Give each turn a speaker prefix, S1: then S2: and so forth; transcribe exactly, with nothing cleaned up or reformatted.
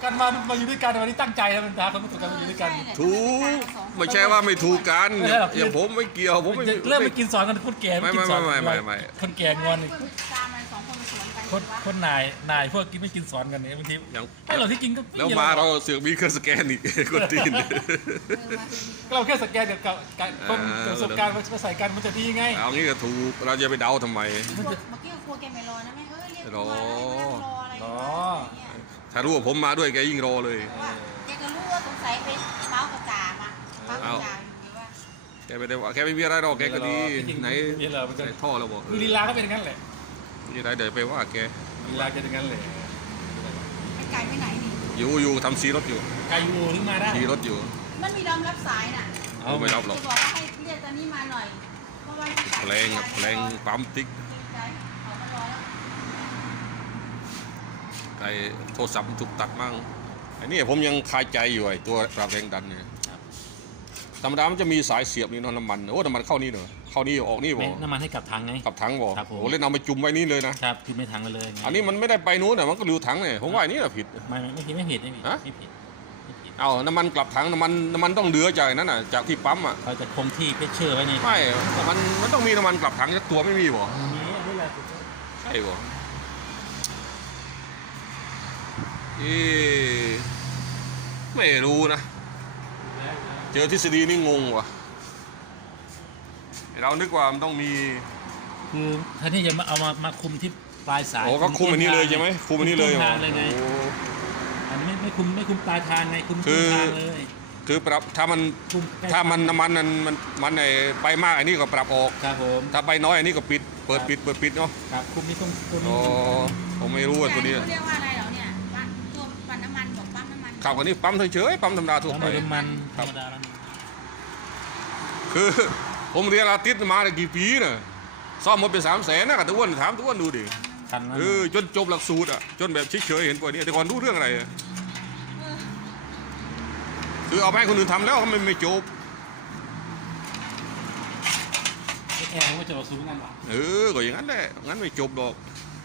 S1: กันมามาอยู่ด้วยกันวันนี้ตั้งใจแล้วมันท้าความรู้สึกกันมาอยู่ด้วยกัน
S2: ถูกไม่ใช่ว่าไม่ถูกกันอย่างผมไม่เกี่ยวผมไม่
S1: เริ่มไปกินสอนกันคนแก่ไม่กินสอนคนแก่งอนคนคนนายนายพวกกินไม่กินสอนกันเนี่ยบางทีไอ้เราที่กินก็
S2: แล้วมาเราเสือกมีเครื่องสแกนอีกคนตีน
S1: เราแค่สแกนเดี๋ยวกับคนประสบการณ์มาใส่กันมันจะดีไง
S2: เอางี้ก็ถูกเราจะไปเดาทำไม
S3: เมื่อกี้กลัวแกไม่รอนะแม่เฮ้ยเรียกรอรอ
S2: ถ้ารู้ว่าผมมาด้วยแกยิ่งรอเลย
S3: แกก็รู้ว่าสงสัยไปเมาส์กระจามาเมาส์กระจา
S2: แกไม่ได้ว่าแกไม่มีอะไรหรอกแกก็ดีไหนไหนท่อเราบอก
S1: ลีลาก็เป็นงั้นแหละ
S2: มีอะไรเดี๋ยวไปว่าแก
S1: ลีลาแกเป็นงั้นเลย
S3: ไก่ไปไหนนี่
S2: อยู่อยู่ทำซีรถอยู่
S1: ไก่อยู่ถึงมาได้
S2: ซีรถอยู่
S3: มันมีดำรับสายน่ะ
S2: เอาไม่รับหรอก
S3: บอกว่าให้เรียกตอนนี้มาหน่อยเพราะว่า
S2: แปลงแปลงปั๊มติ๊กไอ้โทรศัพท์ถูกตัดมั่งไอ้นี่ผมยังคาใจอยู่ไอ้ตัวปรับแรงดันเนี่ยธรรมดามันจะมีสายเสียบนี่น้ำมันโอ้น้ำมันเข้านี่เนอะเข้านี่ออกนี่บอก
S1: น้ำมันให้กับถังไง
S2: กับถังบอกโอ้เล่นเอาไปจุ่มไว้นี่เลย
S1: นะครับคือไม่ถังเลย
S2: อันนี้มันไม่ได้ไปนู้นน่ะมันก็รูถังเนี่ยผมว่าอันนี้แหละผิด
S1: ไม่ไม่ผิดไม่ผิดไม่ผิดไม่ผิด
S2: เอาน้ำมันกลับถังน้ำมันน้ำมันต้องเหลือจากนั้นน่ะจากที่ปั๊มอ่ะ
S1: เขาจะคงที่เพชเชอร์ไว้นี่
S2: ไม่มันมันต้องมีน้ำมันกลับถังสักตัวไม่มีบ่
S1: มีนี่แหละ
S2: ใช่บ่เอไม่รู้นะเจอทฤษฎีนี่งงว่ะเรานึกว่ามันต้องมี
S1: คือท่านี่จะมาเอามามาคุมที่ปลายสาย
S2: โอ้ก็คุมอันนี้เลยใช่ไหมคุมอันนี้เลย
S1: ทางเลยไงอันนี้ไม่คุมไม่คุมปลายทางไงคุมต้นทางเลย
S2: คือปรับถ้ามันถ้ามันน้ำมันนั้นมันมันไอไปมากอันนี้ก็ปรับออก
S1: ครับผม
S2: ถ้าไปน้อยอันนี้ก็ปิดเปิดปิดเปิดปิดเนาะ
S1: ครับคุมนี่ต้องคุม
S2: อ๋อผมไม่รู้ว่าตัวนี้
S3: เรียกว่าอะไรเหรอเนี่ยตัวปั๊มน้ำมันบอกปั๊มน้ำมัน
S2: ขับกันนี้ปั๊มเฉยๆปั๊มธรรมดาทั่วไป
S1: น้ำมันธรรมดา
S2: คือผมเรียนอาทิตย์มาได้กี่ปีน่ะซ่อมมาเป็นสามแสนนะกับตัวอ้วนถามตัวอ้วนดูดิเออจนจบหลักสูตรอ่ะจนแบบเฉยๆเห็นป่ะนี่แต่ก่อนรู้เรื่องอะไรคือเอาไปให้คนอื่นทำแล้วเขาไม่ไม่จบ
S1: แอร์ว่าจะสูงงั้นหรอ
S2: เออก็อย่างนั้นแหละงั้นไม่จบดอก